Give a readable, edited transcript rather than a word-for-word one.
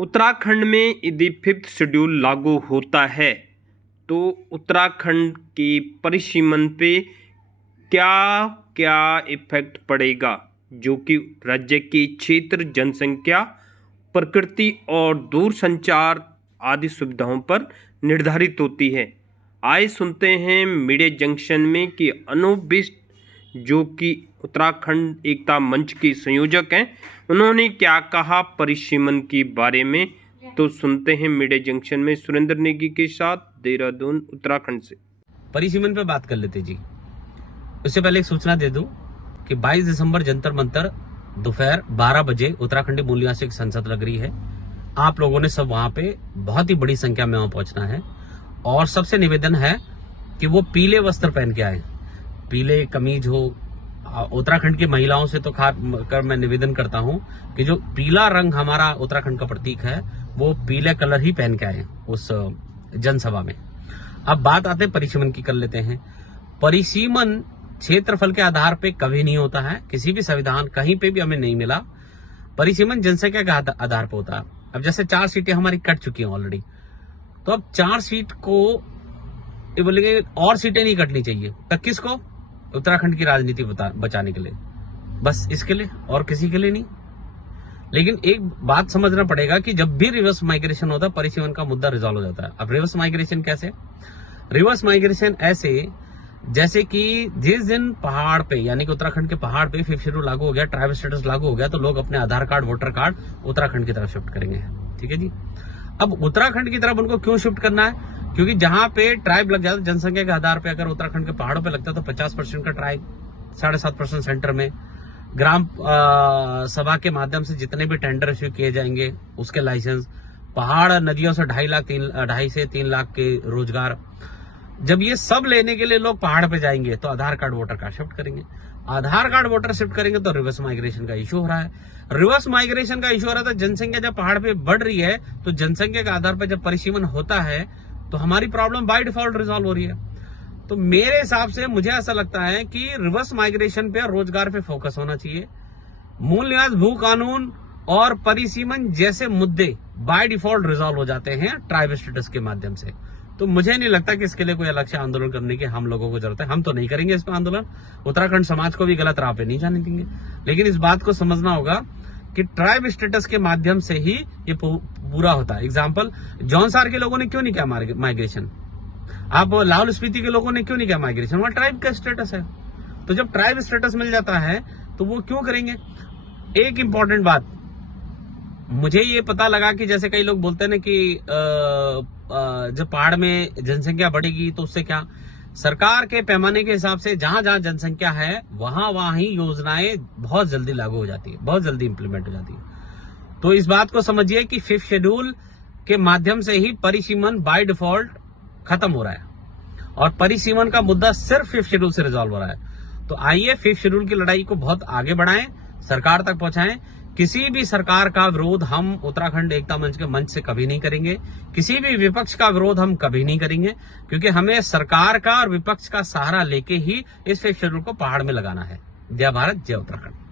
उत्तराखंड में यदि fifth schedule लागू होता है तो उत्तराखंड के परिसीमन पे क्या क्या इफेक्ट पड़ेगा, जो कि राज्य के क्षेत्र, जनसंख्या, प्रकृति और दूरसंचार आदि सुविधाओं पर निर्धारित होती है। आइए सुनते हैं मीडिया जंक्शन में कि अनूप बिष्ट, जो कि उत्तराखंड एकता मंच के संयोजक हैं, उन्होंने क्या कहा परिसीमन के बारे में। तो सुनते हैं मीडिया जंक्शन में सुरेंद्र नेगी के साथ, देहरादून उत्तराखंड से। परिसीमन पे बात कर लेते जी। उससे पहले एक सूचना दे दूं कि 22 दिसंबर जंतर मंतर दोपहर 12 बजे उत्तराखंडी मूल निवासियों की संसद लग रही है। आप लोगों ने सब वहां पे बहुत ही बड़ी संख्या में वहां पहुंचना है और सबसे निवेदन है कि वो पीले वस्त्र पहन के आए, पीले कमीज हो। उत्तराखंड की महिलाओं से तो खास कर मैं निवेदन करता हूं कि जो पीला रंग हमारा उत्तराखंड का प्रतीक है वो पीले कलर ही पहन के आए उस जनसभा में। अब बात आते हैं परिसीमन की, कर लेते हैं। परिसीमन क्षेत्रफल के आधार पे कभी नहीं होता है, किसी भी संविधान कहीं पे भी हमें नहीं मिला। परिसीमन जनसंख्या के आधार पर होता है। अब जैसे 4 सीटें हमारी कट चुकी हैं ऑलरेडी, तो अब 4 सीट को ये बोलेंगे और सीटें नहीं कटनी चाहिए। तब किसको? उत्तराखंड की राजनीति बचाने के लिए, बस इसके लिए, और किसी के लिए नहीं। लेकिन एक बात समझना पड़ेगा कि जब भी रिवर्स माइग्रेशन होता है परिसीमन का मुद्दा रिजॉल्व हो जाता है। अब रिवर्स माइग्रेशन कैसे? रिवर्स माइग्रेशन ऐसे जैसे कि जिस दिन पहाड़ पे, यानी कि उत्तराखंड के पहाड़ पे 5th शेड्यूल लागू हो गया, ट्राइब स्टेटस लागू हो गया, तो लोग अपने आधार कार्ड, वोटर कार्ड उत्तराखंड की तरफ शिफ्ट करेंगे। ठीक है जी। अब उत्तराखंड की तरफ उनको क्यों शिफ्ट करना है? क्योंकि जहां पे ट्राइब लग जाता है जनसंख्या के आधार पे, अगर उत्तराखंड के पहाड़ों पे लगता है तो 50% का ट्राइब, 7.5% सेंटर में, ग्राम सभा के माध्यम से जितने भी टेंडर इश्यू किए जाएंगे उसके लाइसेंस, पहाड़ नदियों से 2.5 से 3 लाख के रोजगार। जब ये सब लेने के लिए लोग पहाड़ पे जाएंगे तो आधार कार्ड, वोटर कार्ड शिफ्ट करेंगे। आधार कार्ड, वोटर शिफ्ट करेंगे तो रिवर्स माइग्रेशन का इशू हो रहा है। रिवर्स माइग्रेशन का इशू हो रहा था। जनसंख्या जब पहाड़ पे बढ़ रही है तो जनसंख्या के आधार पर जब परिसीमन होता है तो हमारी प्रॉब्लम बाय डिफॉल्ट रिजॉल्व हो रही है। तो मेरे हिसाब से मुझे ऐसा लगता है कि रिवर्स माइग्रेशन पे और रोजगार पे फोकस होना चाहिए। मूल निवास, भू कानून और परिसीमन जैसे मुद्दे बाय डिफॉल्ट रिजॉल्व हो जाते हैं ट्राइब स्टेटस के माध्यम से। तो मुझे नहीं लगता कि इसके लिए कोई अलग से आंदोलन करने की हम लोगों को जरूरत है। हम तो नहीं करेंगे इस पर आंदोलन, उत्तराखंड समाज को भी गलत राह पे नहीं जाने देंगे। लेकिन इस बात को समझना होगा कि ट्राइब स्टेटस के माध्यम से ही ये पूरा होता है। एग्जाम्पल, जौनसार के लोगों ने क्यों नहीं किया माइग्रेशन? आप लाहौल स्पीति के लोगों ने क्यों नहीं किया माइग्रेशन? वहां ट्राइब का स्टेटस है। तो जब ट्राइब स्टेटस मिल जाता है तो वो क्यों करेंगे? एक इंपॉर्टेंट बात मुझे ये पता लगा कि जैसे कई लोग बोलते हैं ना कि जब पहाड़ में जनसंख्या बढ़ेगी तो उससे क्या, सरकार के पैमाने के हिसाब से जहां जहां जनसंख्या है वहां ही योजनाएं बहुत जल्दी लागू हो जाती है, बहुत जल्दी इंप्लीमेंट हो जाती है। तो इस बात को समझिए कि 5th शेड्यूल के माध्यम से ही परिसीमन बाय डिफॉल्ट खत्म हो रहा है और परिसीमन का मुद्दा सिर्फ 5th शेड्यूल से रिजॉल्व हो रहा है। तो आइए 5th शेड्यूल की लड़ाई को बहुत आगे बढ़ाएं, सरकार तक पहुंचाएं। किसी भी सरकार का विरोध हम उत्तराखंड एकता मंच के मंच से कभी नहीं करेंगे, किसी भी विपक्ष का विरोध हम कभी नहीं करेंगे, क्योंकि हमें सरकार का और विपक्ष का सहारा लेके ही इस 5th शेड्यूल को पहाड़ में लगाना है। जय भारत, जय उत्तराखंड।